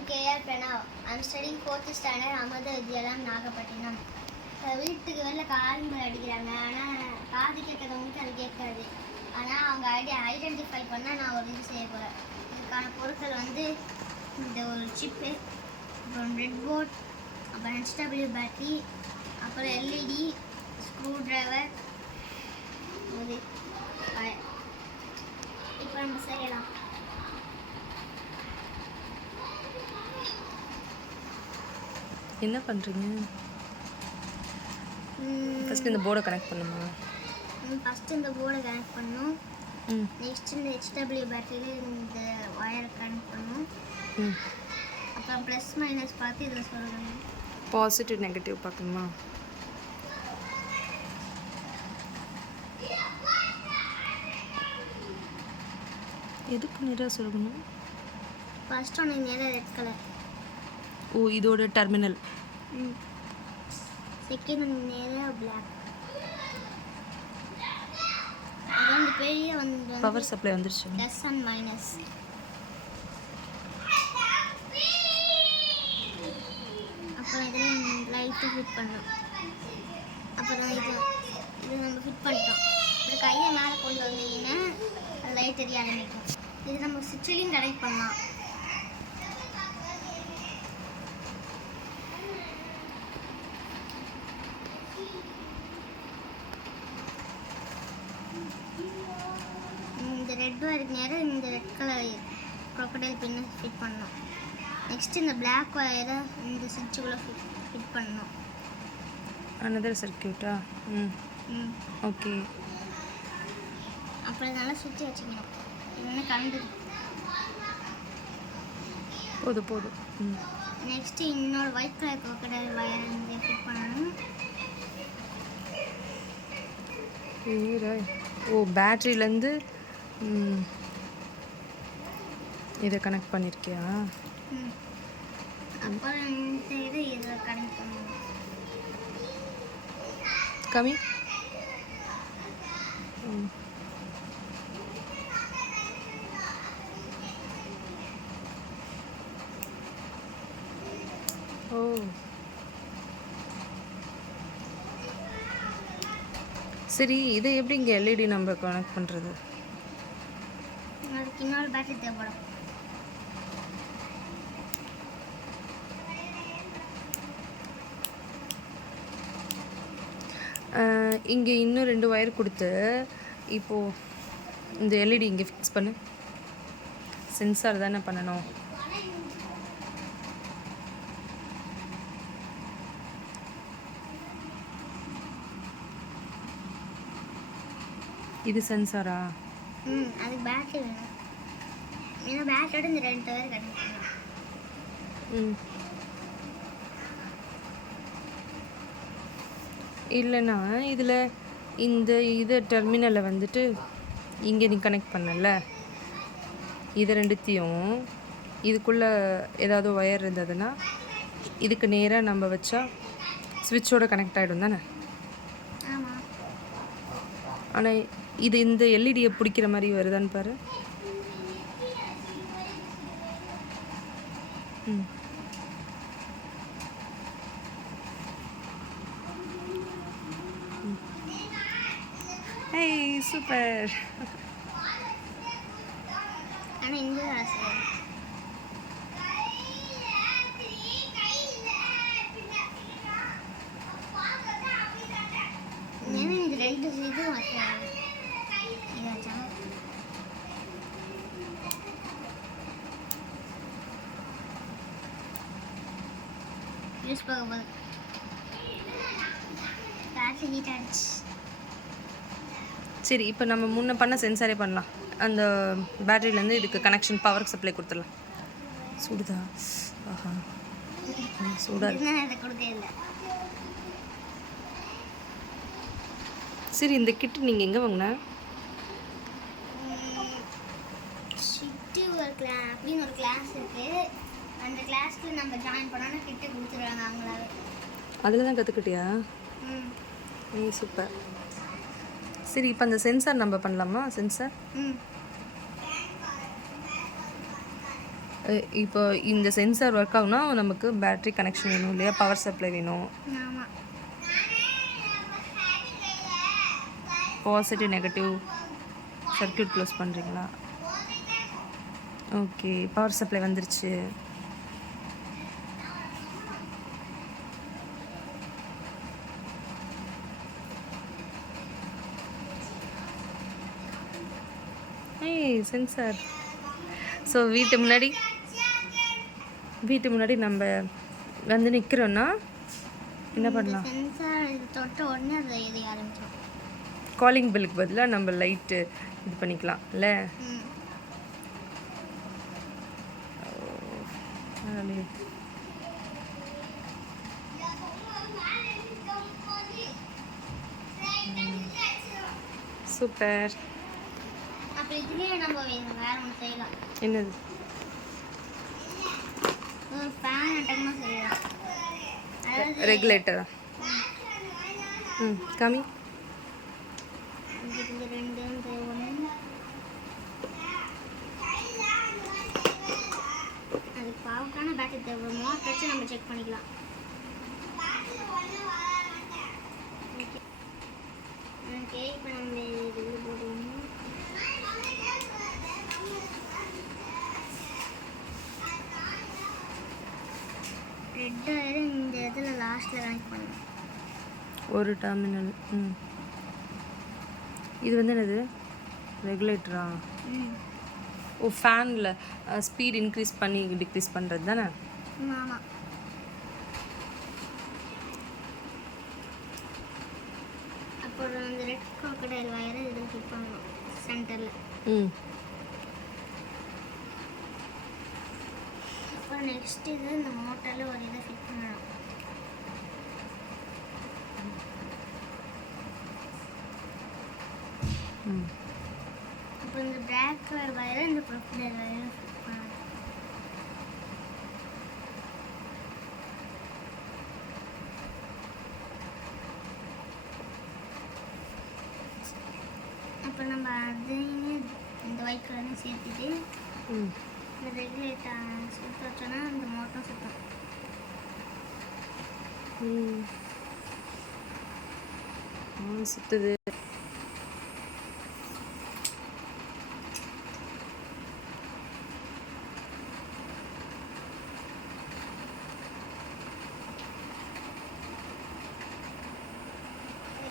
am K.R. Pranav. I am studying 4th standard Amada Vidyalayam Nagapattinam. வீட்டுக்கு வெளில காலில் அடிக்கிறாங்க. ஆனால் காது கேட்கறவங்களுக்கு அது கேட்காது. ஆனால் அவங்க ஐடென்டிஃபை பண்ணால் நான் ஒரு இது செய்ய போகிறேன். இதுக்கான பொருட்கள் வந்து இந்த ஒரு சிப்பு, அப்புறம் ரெட் போர்ட், அப்புறம் HW பேட்டரி, அப்புறம் எல்இடி, ஸ்க்ரூ ட்ரைவர். இது இப்போ நம்ம செய்யலாம். என்ன பண்ணுறீங்க? ஃபஸ்ட்டு இந்த போர்டை கனெக்ட் பண்ணுமா? ஃபஸ்ட்டு இந்த போர்டை கனெக்ட் பண்ணணும். நெக்ஸ்ட் இந்த HW பேட்டரியில் இந்த ஒயரை கனெக்ட் பண்ணணும். அப்புறம் ப்ளஸ் மைனஸ் பார்த்து இதில் சொல்லணும். பாசிட்டிவ் நெகட்டிவ் பார்க்கணுமா? எதுக்கு நேராக சொல்லணும்? ஃபர்ஸ்ட் ஒன்று நேராக ரெட் கலர். ஓ, இதோட டெர்மினல். செகண்ட் ஒன்று நேராக பிளாக். அதான் இந்த பெரிய வந்து பவர் சப்ளை வந்துருச்சு. Plus and minus. அப்புறம் இதில் லைட்டு ஃபிட் பண்ணோம். அப்புறம் இது நம்ம ஃபிட் பண்ணிட்டோம். இது கையை மேலே கொண்டு வந்தீங்கன்னா லைட் எரிய ஆரம்பிக்கும். இது நம்ம சுவிட்சிலையும் கனெக்ட் பண்ணலாம். இந்த ரெட் ஒயருக்கு நேரம் இந்த ரெட் கலர் க்ரோக்கடைல் பின்னை ஃபிட் பண்ணணும். நெக்ஸ்ட் இந்த பிளாக் ஒயரை இந்த சுவிட்சுக்குள்ளே ஃபிட் பண்ணணும். another சர்க்யூட்டா? ஓகே. அப்புறம் நல்லா சுற்றி வச்சுக்கணும். இது கண்டு போதும். நெக்ஸ்ட் இன்னொரு ஒயிட் கலர் க்ரோக்கடைல் ஒயர் இங்கே ஃபிட் பண்ணணும். ஓ, பேட்டரியிலேருந்து இதை கனெக்ட் பண்ணியிருக்கியா? அப்புறம் இந்த இதை கனெக்ட் பண்ணணும். கம்மி. ஓ, சரி, இதை எப்படி இங்கே எல்இடி நம்ம கனெக்ட் பண்ணுறது? அதுக்கு இன்னொரு பேட்டரி தேவைப்படும். இங்கே இன்னும் 2 ஒயர் கொடுத்து இப்போது இந்த எல்இடி இங்கே ஃபிக்ஸ் பண்ணு. சென்சார் தானே பண்ணணும். இது சென்சாரா? அதுக்கு பேட்டரி வேணும். ஏன்னா பேட்டரியோட இந்த 2 ஒயர் கனெக்ட் பண்ணணும். இல்லைன்னா இதில் இதை டெர்மினலை வந்துட்டு இங்கே நீ கனெக்ட் பண்ணல, இது ரெண்டுத்தையும் இதுக்குள்ளே ஏதாவது ஒயர் இருந்ததுன்னா இதுக்கு நேராக நம்ம வச்சா ஸ்விட்சோட கனெக்ட் ஆகிடும் தானே? ஆனால் இது இந்த எல்இடியை பிடிக்கிற மாதிரி வருதான்னு பாரு. Hey, super. ஆனால் இந்த இந்த 2 இதுவும் வைக்கலாம். யூஸ் போகும்போது பேட்டரி ஹீட் ஆகிடுச்சு. சரி, இப்போ நம்ம முன்ன பண்ண சென்சாரே பண்ணலாம். அந்த பேட்டரியிலேருந்து இதுக்கு கனெக்ஷன் பவர் சப்ளை கொடுத்துடலாம். சுடுதா? ஆஹா, சூடாக. சரி, இந்த கிட்டு நீங்கள் எங்கே வாங்கினா? ஷிட்டு அப்படின்னு ஒரு கிளாஸ் இருக்குது. அந்த கிளாஸ்க்கு நம்ம ஜாயின் பண்ணோன்னா கிட்ட கொடுத்துருவாங்க அவங்களாவே. அதில் தான் கற்றுக்கிட்டியா? சூப்பர். சரி, இப்போ அந்த சென்சார் நம்ம பண்ணலாமா? சென்சார் இப்போ இந்த சென்சார் ஒர்க் ஆகுனா நமக்கு பேட்ரி கனெக்ஷன் வேணும் இல்லையா, பவர் சப்ளை வேணும். ஆமாம். பாசிட்டிவ் நெகட்டிவ் சர்க்யூட் க்ளோஸ் பண்ணுறீங்களா? ஓகே, பவர் சப்ளை வந்துருச்சு. சென்சார். ஸோ வீட்டு முன்னாடி நம்ம வந்து நிற்கிறோன்னா என்ன பண்ணலாம்? சென்சார் இது தொட்ட உடனே அதை எரிய ஆரம்பிச்சிடும். காலிங் பெல்லுக்கு பதிலாக நம்ம லைட்டு இது பண்ணிக்கலாம் இல்லை? சூப்பர். அப்போ இதுலேயே நம்ம வேற ஒன்று செய்யலாம். என்னது? ஒரு ஃபேன் அட்டமாக செய்யலாம். அதாவது ரெகுலேட்டரா? காமி. இது ரெண்டு இந்த ஒன்று அதுக்கு பவர்க்கான பேட்டரி தேவை. மோட்டர் வச்சு நம்ம செக் பண்ணிக்கலாம். ஓகே, இப்போ நம்ம இது போடுவோம். ரெட்டு இந்த இதில் லாஸ்ட்டில் கனெக்ட் பண்ணலாம். ஒரு டெர்மினல். இது வந்து என்னது? ரெகுலேட்டரா? ஓ, ஃபேனில் ஸ்பீட் இன்க்ரீஸ் பண்ணி டிக்ரீஸ் பண்ணுறது தானே? ஆமாம். அப்புறம் அந்த ரெட் crocodile வயரை இதில் ஃபிட் பண்ணணும் சென்டரில். அப்புறம் நெக்ஸ்ட் இது இந்த மோட்டரில் ஒரு இதை ஃபிட் பண்ணணும். அப்புறம் இந்த பிளாக் கலர் வயரை இந்த crocodile வயரை ஃபிட் பண்ணணும். அப்புறம் நம்ம அதையும் இந்த ஒயிட் கலரையும் சேர்த்துட்டு இந்த ரெகுலேட்டர் சுற்ற வச்சோன்னா அந்த மோட்டரும் சுற்றும். சுற்றுது.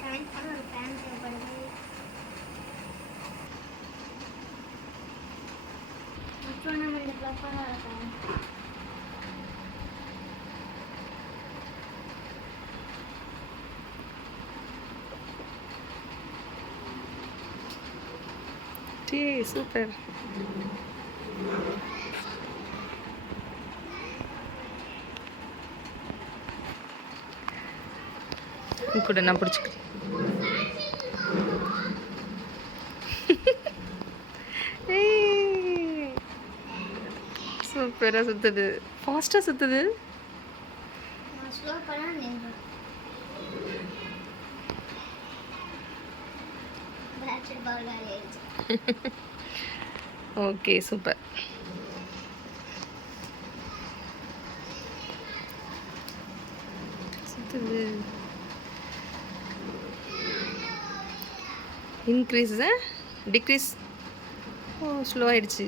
கனெக்ட் பண்ண ஒரு ஃபேன் தேவைப்படுது. அப்புறம் நம்ம இந்த ப்ளப்பராக இருக்கும். சூப்பர். கூட நான் பிடிச்சிக்கிறேன். சூப்பராக சுற்றுது, ஃபாஸ்ட்டாக சுற்றுது. ஸ்லோ பண்ணால் நின்றுடும். பேட்டரி பவர் காலி ஆயிடுச்சு. Okay, super. சுற்றுது. Increase decrease. ஓ, ஸ்லோ ஆயிடுச்சு.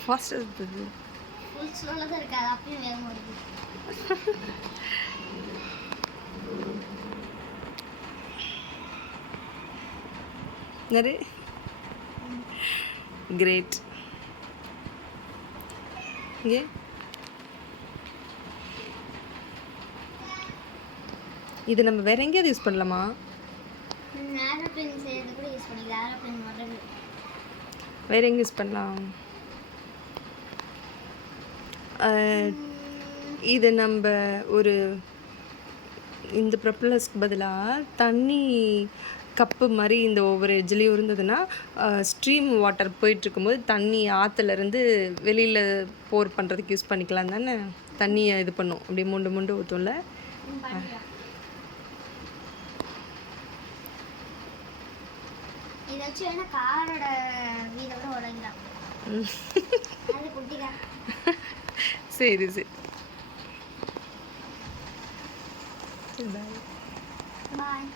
ஃபாஸ்ட்டாக சுற்றுது. ஃபுல் ஸ்லோவில் தான் இருக்காது, அப்பயும் வேகமாக வருது. நிறைய கிரேட். இங்கே இது நம்ம வேற எங்கேயாவது யூஸ் பண்ணலாமா? ஏரோப்ளேன் செய்யறது கூட யூஸ் பண்ணிக்கலாம். ஏரோப்ளேன் வர்றது வேற எங்கே யூஸ் பண்ணலாம்? இது நம்ம ஒரு இந்த ப்ரொப்பலர்ஸ்க்கு பதிலாக தண்ணி கப்பு மாதிரி இந்த ஒவ்வொரு எட்ஜ்லேயும் இருந்ததுன்னா ஸ்ட்ரீம் வாட்டர் போயிட்டுருக்கும்போது தண்ணி ஆற்றுலேருந்து வெளியில் போர் பண்ணுறதுக்கு யூஸ் பண்ணிக்கலாம் தானே? தண்ணியை இது பண்ணும், அப்படியே முண்டு ஊற்றும்ல. இதை வச்சு வேணால் காரோட வீடை கூட உடைக்கலாம். அது குட்டி சரி சரி பாய். பாய்.